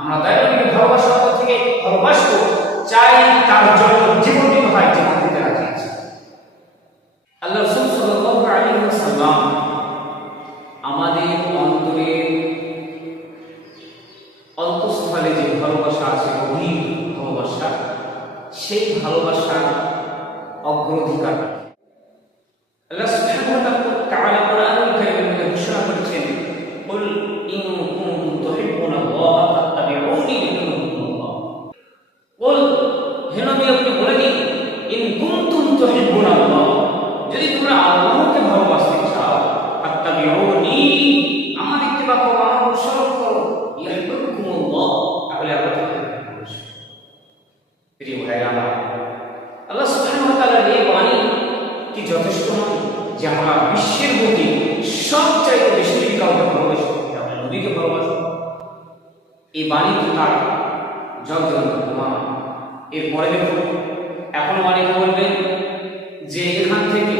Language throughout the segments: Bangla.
আমরা দয়ানবীকে ভালোবাসার মধ্য থেকে ভালোবাসবো, চাই তার জন্য জীবন দিতে হয় জীবন দিতে রাজি আল্লাহ রসুল সাল্লাল্লাহু আমাদের অন্তরের অন্তঃস্থলে যে ভালোবাসা আছে গভীর ভালোবাসা, সেই ভালোবাসার অগ্রাধিকার। আল্লাহ কুল হে নবী, আপনি বলে দিন, ইন কুনতুম তুহিব্বুনাল্লাহ যদি তোমরা আল্লাহকে ভালোবাসতে চাও, ফাত্তাবিউনি আমার ইত্তিবা করো আমার অনুসরণ করো ইউহিব্বুকুমুল্লাহ তাহলে আল্লাহ তোমাদের ভালোবাসবে প্রিয় ভাইরা, আমার আল্লাহ সুবহানাহু ওয়া তাআলার এই বাণী কি যথেষ্ট নয় যে আমরা বিশ্বের মধ্যে সবচাইতে বেশি কাউকে ভালোবাসি, তাহলে নবীকে ভালোবাসো। এই বাণী তো তার জগজন মা এরপরে দেখুন এখন অনেকে বলবেন যে এখান থেকে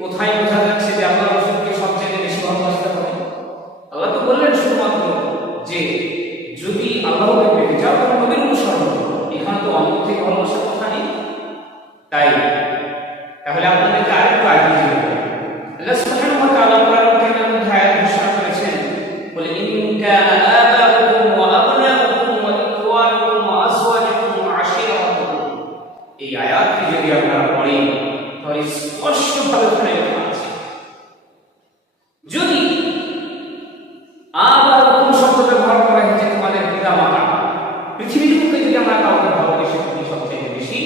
কোথায় বোঝা যাচ্ছে যে আল্লাহ রসুলকে সবচেয়ে বেশি ভালোবাসতে হবে? আল্লাহ তো বললেন শুধুমাত্র যে যদি আল্লাহকে পেতে চাও নবীর অনুসরণ এখানে তো অন্তর থেকে ভালোবাসার কথা নেই। তাই লেখা আছে যদি আবার কোন শব্দ ব্যবহার করা হয়েছে তোমাদের পিতা মাতা পৃথিবীর যদি আমরা কাউকে সবচেয়ে বেশি,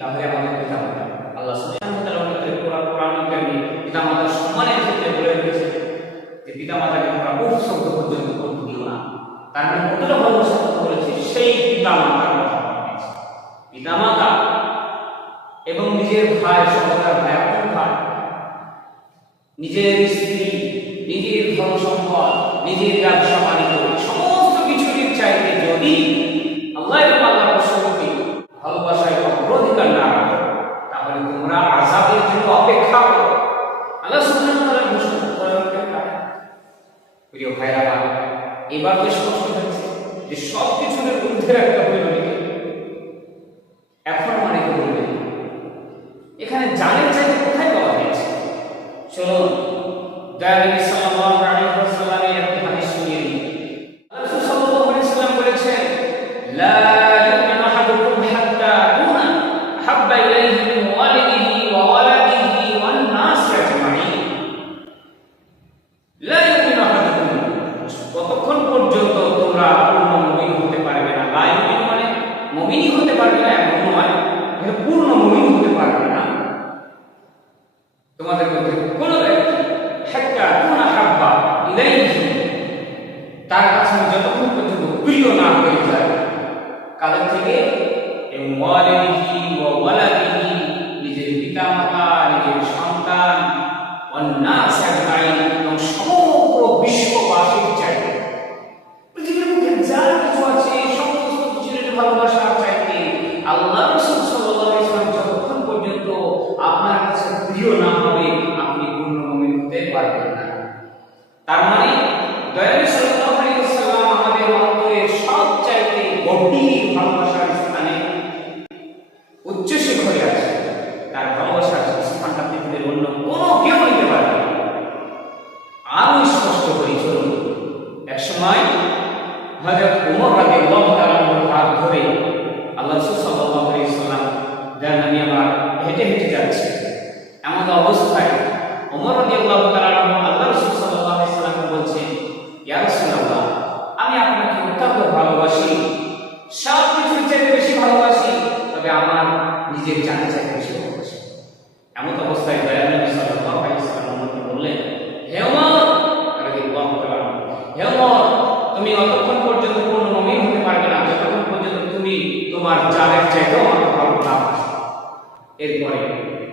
তাহলে আমাদের পিতা মাতা। আল্লাহ না। তার মানে সেই এবং নিজের ভাই সহোদর ভাই ভাই নিজের স্ত্রী, নিজের ধন সম্পদ নিজের ব্যবসা বাণিজ্য সমস্ত কিছুর চাইতে যদি আল্লাহ আল্লাহ অগ্রাধিকার না তাহলে তোমরা জন্য অপেক্ষা করো। আল্লাহ করেন প্রিয় ভাইরা এবার তো স্পষ্ট হয়েছে, যে সব একটা হইল নাকি এখন অনেকে বলবেন এখানে জানের চাইতে কোথায় পাওয়া গেছে চলুন দয়ানবী সাল্লাল্লাহু আলাইহি ওয়াসাল্লামের একটি হাদিস শুনিয়ে দিই রাসূল সাল্লাল্লাহু আলাইহি ওয়াসাল্লাম বলেছেন লা ইউমিনু আহাদুকুম হাত্তা আকুনা হাব্বা ইলাইহি মিন ওয়ালিদিহি ওয়া ওয়ালাদিহি ওয়ান নাস আজমাইন লা ইউমিনু আহাদুকুম কতক্ষণ পর্যন্ত তোমরা পূর্ণ মুমিন হতে পারবে না লা ইউমিনু মানে মুমিনই হতে পারবে না এমন নয় এটা পূর্ণ মুমিন হতে পারবে না তোমাদের মধ্যে কোন ব্যক্তি হাত্তা কোন হাব্বা ইলাইহি তার কাছে যতক্ষণ পর্যন্ত প্রিয় না হয়ে যায় কাদের থেকে এবং ওয়ালিদিহি ওয়া ওয়ালাদিহি, নিজের পিতামাতা নিজের সন্তান, অন্যাস আজমাইন এবং সমগ্র বিশ্ববাসীর চাইতে। পৃথিবীর মুখে যা কিছু আছে সমস্ত কিছুর ভালোবাসা চাইতে, আল্লাহ রসুল যতক্ষণ পর্যন্ত আপনার কাছে প্রিয় না হবে, আপনি পূর্ণ হতে পারবেন না। তার হযরত ওমর রাদিয়াল্লাহু তাআলা হাত ধরে আল্লাহ সাল্লাল্লাহু আলাইহি ওয়াসাল্লাম যার নামে আমার হেঁটে হেঁটে যাচ্ছে। এমন অবস্থায় ওমর রাদিয়াল্লাহু তাআলা আল্লাহ রাসূল সাল্লাল্লাহু আলাইহি ওয়াসাল্লাম বলছেন, ইয়া রাসূলুল্লাহ, আমি আপনাকে অত্যন্ত ভালোবাসি। সব কিছুর চাইতে বেশি ভালোবাসি, তবে আমার নিজের জানের চাইতে বেশি ভালোবাসি। এমন অবস্থায় দয়াল নবী সাল্লাল্লাহু আলাইহি ওয়াসাল্লাম বললেন, হে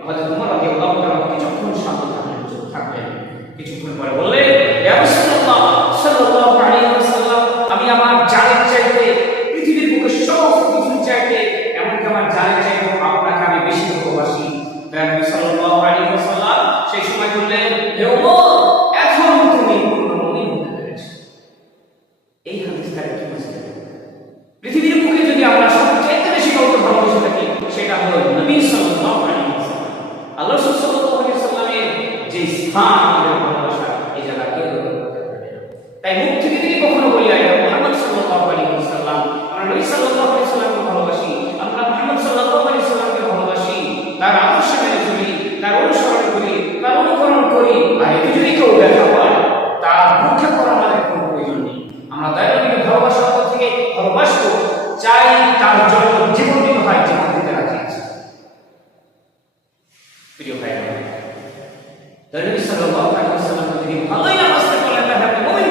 হযরত উমর তাআলা কিছুক্ষণ শান্ত থাকলেন থাকলেন। কিছুক্ষণ পরে বললেন ইয়া রাসূলুল্লাহ, সাল্লাল্লাহু আলাইহি ওয়াসাল্লাম, আমি আমার জানের চাইতে, পৃথিবীর বুকে চাইতে, এমনকি আমার জানের চাইতে আপনাকে আমি বেশি ভালোবাসি। তাই সাল্লাল্লাহু আলাইহি ওয়াসাল্লাম সেই সময় বললেন, হে উমর প্রিয় ভাই নবী সাল্লাল্লাহু আলাইহি ওয়াসাল্লাম তিনি ভালোই নামাজ পড়লেন তাহলে মুমিন